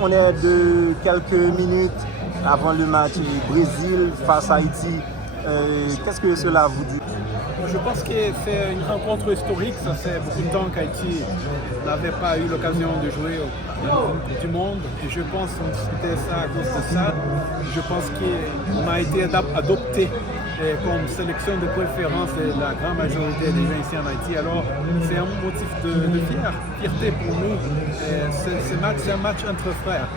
on est de quelques minutes avant le match Brésil face à Haïti. Qu'est-ce que cela vous dit? Je pense que c'est une rencontre historique. Ça fait beaucoup de temps qu'Haïti n'avait pas eu l'occasion de jouer à la Coupe du Monde. Et je pense qu'on discutait ça à cause de ça. Je pense qu'on a été adopté comme sélection de préférence de la grande majorité des gens ici en Haïti. Alors c'est un motif de fierté pour nous. C'est un match entre frères.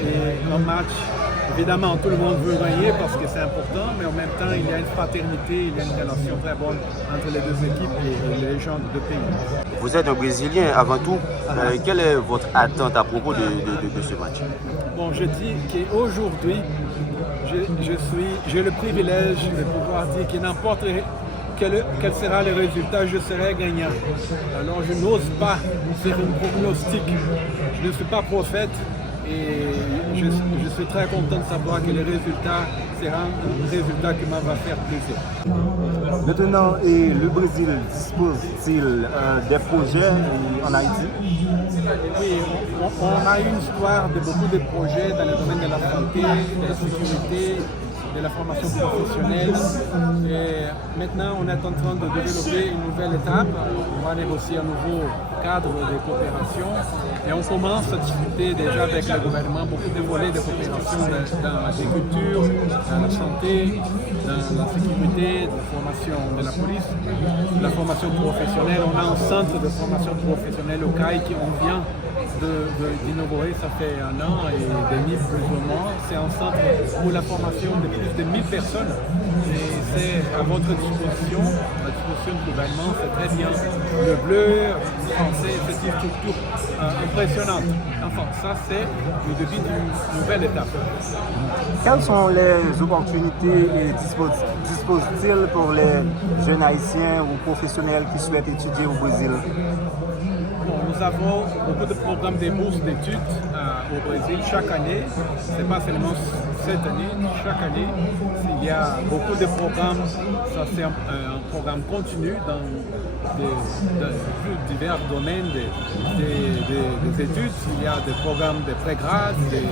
Et un match, évidemment, tout le monde veut gagner parce que c'est important, mais en même temps, il y a une fraternité, il y a une relation très bonne entre les deux équipes et les gens de deux pays. Vous êtes un Brésilien avant tout. Quelle est votre attente à propos de ce match? Bon, je dis qu'aujourd'hui, j'ai le privilège de pouvoir dire que n'importe quel sera le résultat, je serai gagnant. Alors je n'ose pas faire un prognostic. Je ne suis pas prophète. Et je suis très content de savoir que le résultat sera un résultat qui va faire plaisir. Maintenant, le Brésil dispose-t-il des projets en Haïti? Oui, on a une histoire de beaucoup de projets dans le domaine de la santé, de la sécurité, de la formation professionnelle. Et maintenant, on est en train de développer une nouvelle étape. On va négocier un nouveau cadre de coopération. Et on commence à discuter déjà avec le gouvernement beaucoup de volets de coopération dans l'agriculture, dans la santé, dans la sécurité, de la formation de la police, de la formation professionnelle. On a un centre de formation professionnelle au CAI qui on vient d'inaugurer, ça fait 1 an et demi plus ou moins. C'est un centre pour la formation de plus de 1000 personnes. Et c'est à votre disposition, à la disposition du gouvernement, c'est très bien. Le bleu, le français, c'est une structure impressionnante. Enfin, ça c'est le début d'une nouvelle étape. Quelles sont les opportunités dispose-t-il pour les jeunes haïtiens ou professionnels qui souhaitent étudier au Brésil? Nous avons beaucoup de programmes de bourses d'études au Brésil chaque année. Ce n'est pas seulement cette année, chaque année. Il y a beaucoup de programmes. Ça, c'est un programme continu dans divers domaines des études. Il y a des programmes de pré-grade, des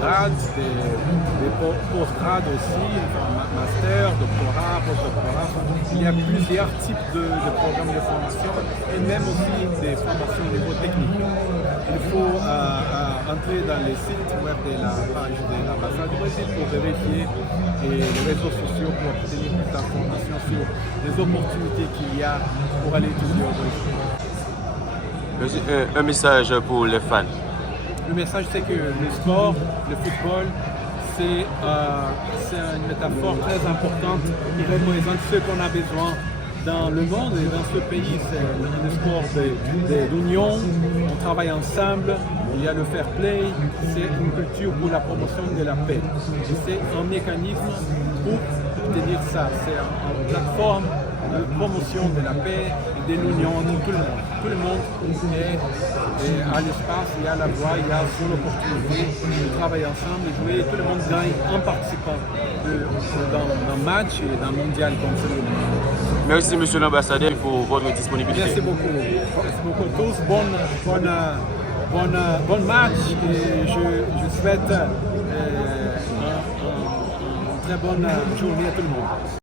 grades, des post-grades aussi, master, doctorat, post-doctorat. Il y a plusieurs types de programmes de formation et même aussi des formations au niveau technique. Il faut entrer dans les sites web de la page de l'ambassade du Brésil pour vérifier et les réseaux sociaux pour obtenir plus d'informations sur les opportunités qu'il y a pour aller étudier au Brésil. Un message pour les fans. Le message, c'est que le sport, le football, c'est une métaphore très importante qui représente ce qu'on a besoin dans le monde et dans ce pays. C'est un sport d'union, on travaille ensemble, il y a le fair play, c'est une culture pour la promotion de la paix. Et c'est un mécanisme pour obtenir ça. C'est une plateforme de promotion de la paix et de l'union entre tout le monde. Tout le monde est à l'espace, il y a la voie, il y a l'opportunité de travailler ensemble, de jouer. Tout le monde gagne en participant dans un match et dans un mondial comme celui-là. Merci monsieur l'ambassadeur pour votre disponibilité. Merci beaucoup. Merci beaucoup à tous. Bon match et je souhaite une très bonne journée à tout le monde.